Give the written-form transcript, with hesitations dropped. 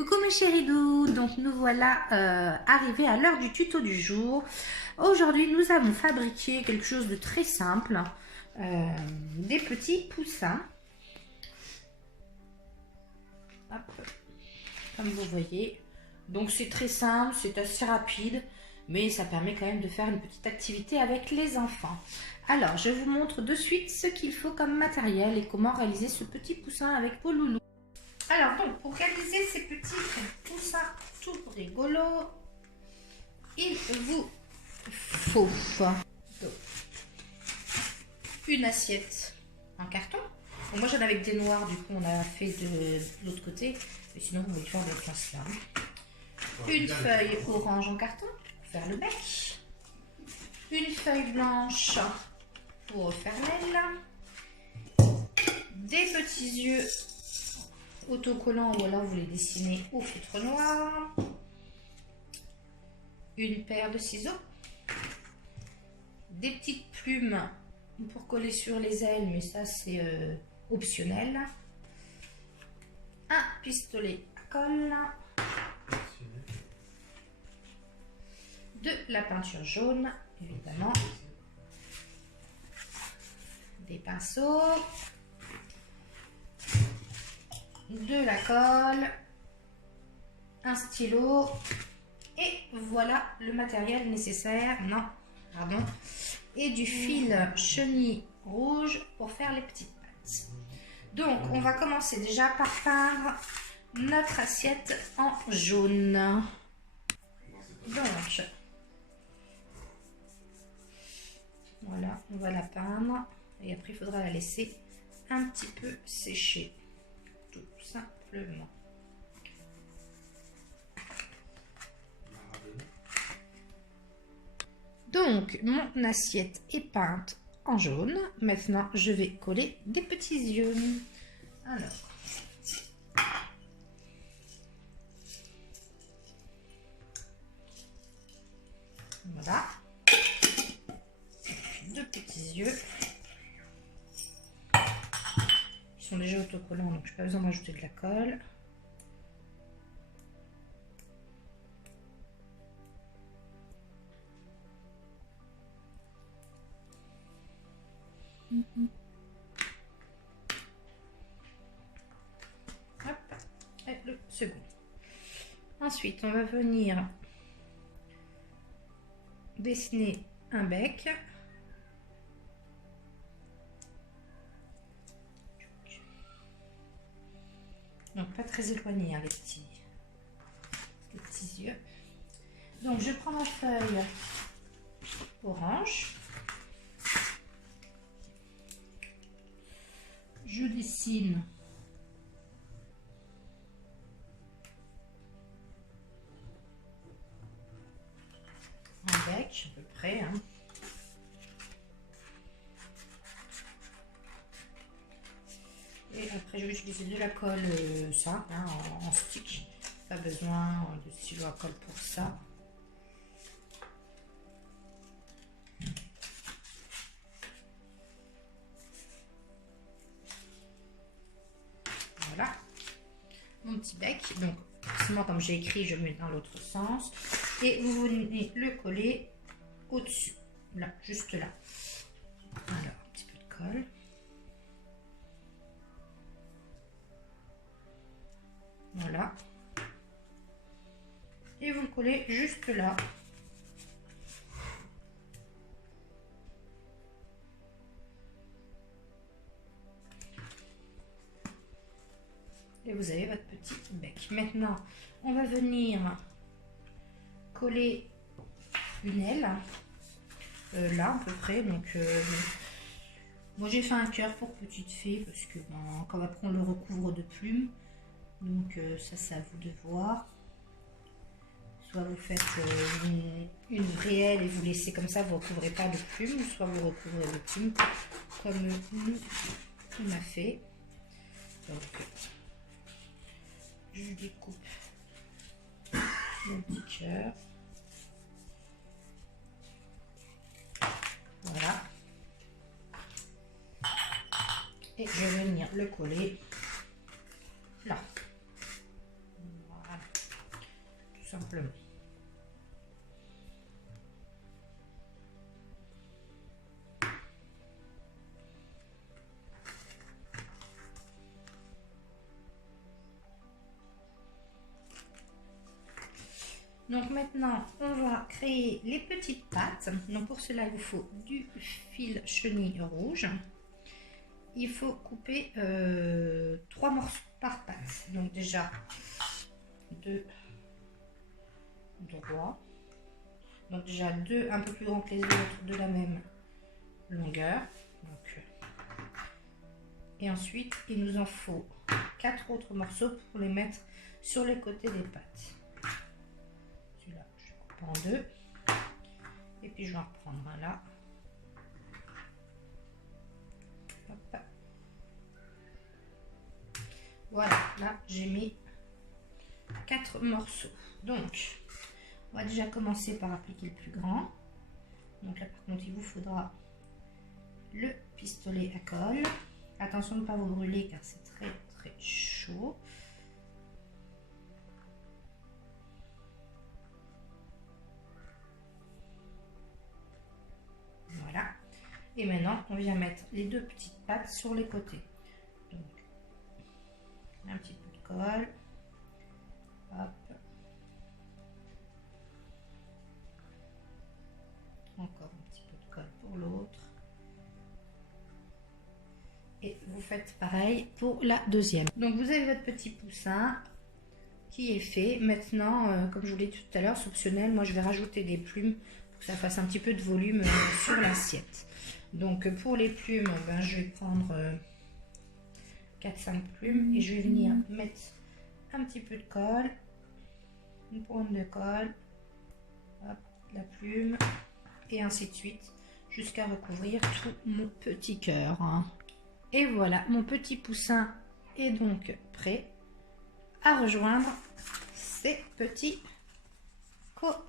Coucou mes chéris doux, donc nous voilà arrivés à l'heure du tuto du jour. Aujourd'hui nous avons fabriqué quelque chose de très simple, des petits poussins. Hop, comme vous voyez, donc c'est très simple, c'est assez rapide, mais ça permet quand même de faire une petite activité avec les enfants. Alors je vous montre de suite ce qu'il faut comme matériel et comment réaliser ce petit poussin avec vos loulous. Alors donc, pour réaliser ces petits poussins tout rigolos, il vous faut donc une assiette en carton. Bon, moi j'en avais que des noirs, du coup on a fait de l'autre côté, mais sinon vous pouvez faire de la là. Une feuille orange en carton pour faire le bec, une feuille blanche pour faire l'aile, des petits yeux autocollants ou alors vous les dessinez au feutre noir, une paire de ciseaux, des petites plumes pour coller sur les ailes, mais ça c'est optionnel, un pistolet à colle, de la peinture jaune évidemment, des pinceaux, de la colle, un stylo et voilà le matériel nécessaire, non, pardon, et du fil chenille rouge pour faire les petites pattes. Donc on va commencer déjà par peindre notre assiette en jaune. Donc voilà, on va la peindre et après il faudra la laisser un petit peu sécher. Tout simplement. Donc, mon assiette est peinte en jaune. Maintenant, je vais coller des petits yeux. Alors, voilà. Deux petits yeux. Ils sont déjà autocollants, donc je n'ai pas besoin d'ajouter de la colle. Hop, et le second. Ensuite, on va venir dessiner un bec. Donc pas très éloigné, hein, les petits yeux. Donc je prends ma feuille orange. Je dessine un bec à peu près. Hein. Et après je vais utiliser de la colle simple, hein, en stick. Pas besoin de stylo à colle pour ça. Voilà mon petit bec. Donc forcément comme j'ai écrit, je le mets dans l'autre sens. Et vous venez le coller au-dessus. Là, juste là. Alors, un petit peu de colle. Voilà. Et vous le collez juste là. Et vous avez votre petit bec. Maintenant, on va venir coller une aile. Là, à peu près. Donc, moi j'ai fait un cœur pour petite fille parce que bon, comme après on le recouvre de plumes. Donc ça c'est à vous de voir. Soit vous faites une vraie aile et vous laissez comme ça, vous ne recouvrez pas de plumes, soit vous recouvrez de plumes comme nous on a fait. Donc je découpe mon petit cœur. Voilà. Et je vais venir le coller là. Voilà. simplement. Donc maintenant, on va créer les petites pattes. Donc pour cela, il vous faut du fil chenille rouge. Il faut couper 3 morceaux par patte. Donc déjà 2 droits. Donc déjà 2 un peu plus grands que les autres de la même longueur. Donc, et ensuite, il nous en faut 4 autres morceaux pour les mettre sur les côtés des pattes. Celui-là, je coupe en 2. Et puis je vais en reprendre un là. Hop. Voilà, là j'ai mis 4 morceaux. Donc, on va déjà commencer par appliquer le plus grand. Donc là par contre, il vous faudra le pistolet à colle. Attention de ne pas vous brûler car c'est très très chaud. Voilà. Et maintenant, on vient mettre les 2 petites pattes sur les côtés. Donc, un petit peu de colle. Hop. Encore un petit peu de colle pour l'autre. Et vous faites pareil pour la deuxième. Donc vous avez votre petit poussin qui est fait. Maintenant, comme je vous l'ai dit tout à l'heure, c'est optionnel. Moi je vais rajouter des plumes pour que ça fasse un petit peu de volume sur l'assiette. Donc pour les plumes, ben, je vais prendre 4-5 plumes et je vais venir mettre un petit peu de colle, une pointe de colle, hop, la plume et ainsi de suite jusqu'à recouvrir tout mon petit cœur. Et voilà, mon petit poussin est donc prêt à rejoindre ces petits coquins.